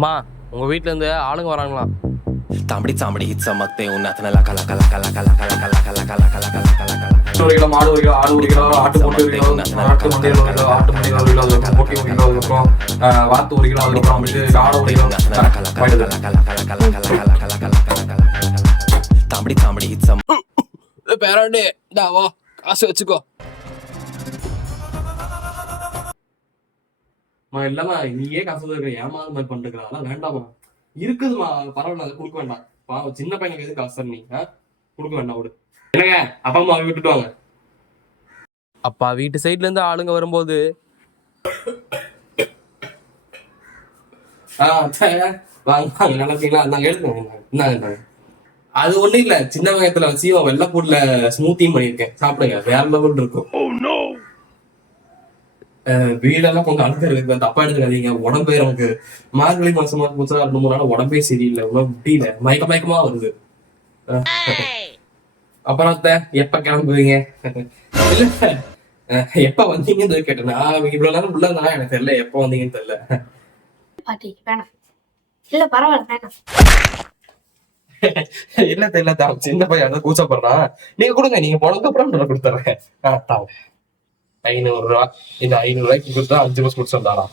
அம்மா உங்க வீட்ல இருந்து ஆளுங்க வராங்களாம். तांबडी चांबडी ही चमकते उन्हात लका लका लका लका लका लका लका लका लका लका लका लका ஒரு கிலோ மாடு ஒரு கிலோ ஆடு ஒரு கிலோ ஆட்டு முட்டை ஒரு கிலோ ஆட்டு முட்டை ஒரு கிலோ ஆட்டு முட்டை ஒரு கிலோ முட்டை ஒரு கிலோ அதுக்கப்புறம் வாத்து ஒரு கிலோ அதுக்கப்புறம் வந்து காடை ஒரு கிலோ तांबडी चांबडी ही चम பேராண்டி இந்தாவா காசு வச்சுக்கோ. இல்லம்மா நீயே காசு இருக்க ஏமாந்த மாதிரி பண்ணிருக்கா அதெல்லாம் வேண்டாமா இருக்குதுமா பரவாயில்ல அதை கொடுக்க வேண்டாம் பாவம் சின்ன பையனுக்கு எது காசு நீ கொடுக்க வேண்டாம் விடு. என்னங்க அப்பா அம்மா விட்டுட்டு வாங்க. அப்பா வீட்டு சைட்ல இருந்து ஆளுங்க வரும்போது வாங்க நல்லா இருக்கீங்களா நாங்க எடுத்துக்கோங்க இந்தாங்க. அது ஒண்ணும் இல்ல சின்ன வெங்காயத்துல சீவம் வெள்ளைப்பூட்ல ஸ்மூத்தியும் பண்ணிருக்கேன் சாப்பிடுங்க வேற லெவல் இருக்கும். வீடெல்லாம் கொஞ்சம் அழுக்க இருக்கு தப்பா எடுத்துக்காதீங்க. உடம்பே எனக்கு மார்கழி மாசமா புதுசா 2-3 நாள் உடம்பே சரியில்லை உடம்பு முடியல மயக்கமா வருது. அப்புறம் எப்ப கிளம்புவீங்க இல்ல எப்ப வந்தீங்கன்னு கேட்டேன். நான் இவ்வளவு நேரம் உள்ளதான் எனக்கு தெரியல எப்ப வந்தீங்கன்னு தெரியல. பாட்டி வேணாம் இல்ல பரவாயில்ல வேணாம். என்ன தெரியல தான் சின்ன பையன் கூச்சப்படுறான். நீங்க கொடுங்க நீங்க போனதுக்கு அப்புறம் நான் கொடுத்துறேன். 500 ரூபா இந்த 500 ரூபாய்க்கு கொடுத்தா 5 வருஷம் முடிச்சு வந்தாராம்.